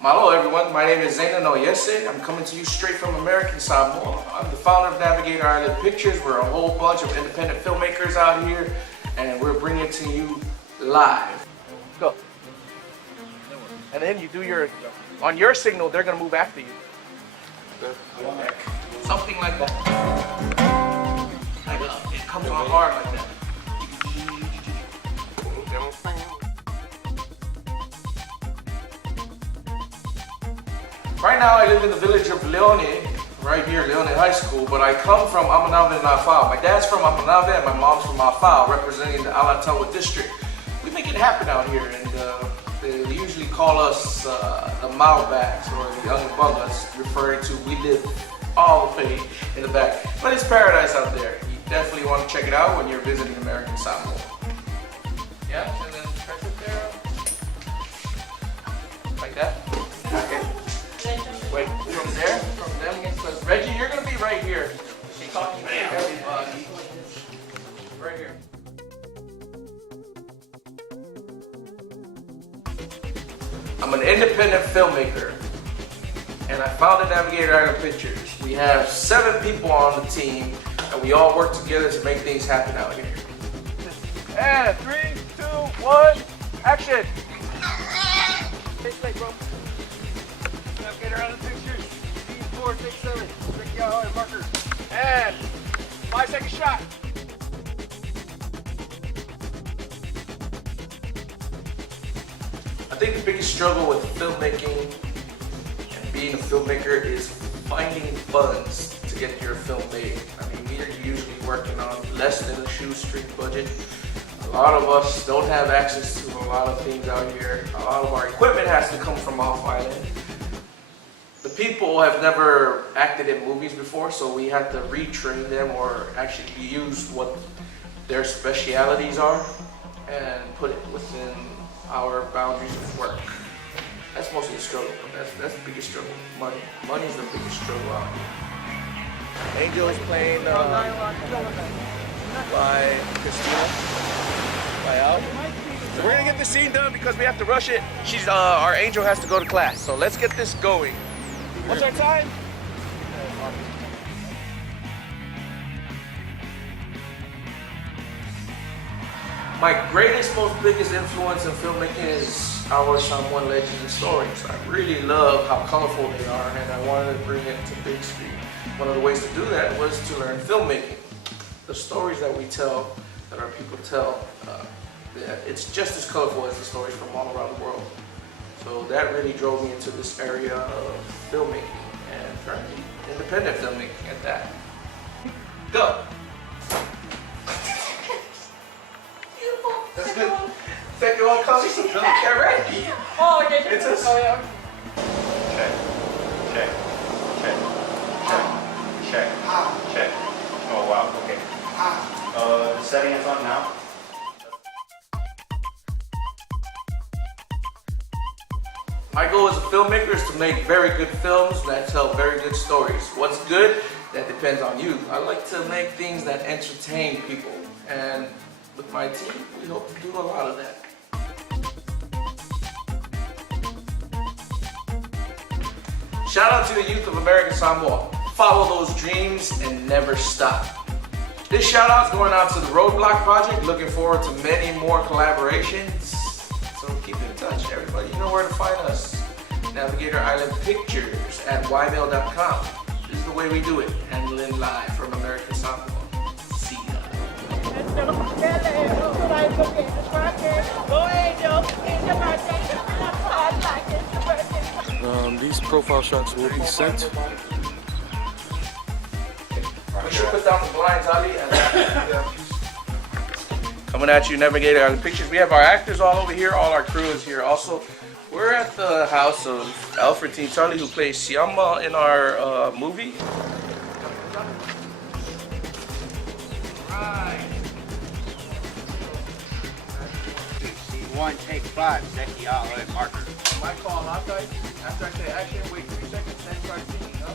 Hello everyone, my name is Zena no Iese. I'm coming to you straight from American Samoa. I'm the founder of Navigator Island Pictures. We're a whole bunch of independent filmmakers out here, and we're bringing it to you live. Go. And then you do your, on your signal, they're gonna move after you. Something like that. Like it comes on hard like that. Right now I live in the village of Leone, right here, Leone High School, but I come from Amanave and Afao. My dad's from Amanave and my mom's from Afao, representing the Alatawa district. We make it happen out here, and they usually call us the Malbacks or the Young Bungas, referring to we live all the way in the back. But it's paradise out there. You definitely want to check it out when you're visiting American Samoa. Yeah, and then press it there. Like that. Okay. Wait, from there, from them against us. Reggie, you're gonna be right here. She's talking to everybody. Right here. I'm an independent filmmaker, and I founded Navigator Island Pictures. We have 7 people on the team, and we all work together to make things happen out here. And 3, 2, 1, action! Bro. Navigator Island Pictures, B467, Ricky Ahoy marker, and 5-second shot. I think the biggest struggle with filmmaking and being a filmmaker is finding funds to get your film made. I mean, we are usually working on less than a shoestring budget. A lot of us don't have access to a lot of things out here. A lot of our equipment has to come from off island. The people have never acted in movies before, so we had to retrain them or actually use what their specialities are and put it within our boundaries of work. That's mostly the struggle. That's the biggest struggle. Money. Money's the biggest struggle out here. Angel is playing by Christina. By Al. So we're gonna get this scene done because we have to rush it. Our Angel has to go to class. So let's get this going. What's our time? My greatest, most biggest influence in filmmaking is our Samoan legends and stories. I really love how colorful they are, and I wanted to bring it to big screen. One of the ways to do that was to learn filmmaking. The stories that we tell, that our people tell, it's just as colorful as the stories from all around the world. So that really drove me into this area of filmmaking and trying to be independent filmmaking at that. Go! That's good. Second one comes to the camera. Oh, okay. It's a check, check, check, check, check, check. Oh wow, okay. The setting is on now. My goal as a filmmaker is to make very good films that tell very good stories. What's good? That depends on you. I like to make things that entertain people, and with my team, we hope to do a lot of that. Shout out to the youth of American Samoa. Follow those dreams and never stop. This shout out is going out to the Roadblock Project. Looking forward to many more collaborations. So keep in touch, everybody. You know where to find us. Navigator Island Pictures at ymail.com. This is the way we do it. Handling live from American Samoa. See ya. These profile shots will be sent. We should put down the blinds, Ali. Coming at you, Navigator Island Pictures. We have our actors all over here. All our crew is here. Also, we're at the house of Alfred T. Charlie, who plays Siama in our movie. Right. One, take 5, Zeki Ahoy marker. My call, after I say action, wait 3 seconds, then start singing, huh?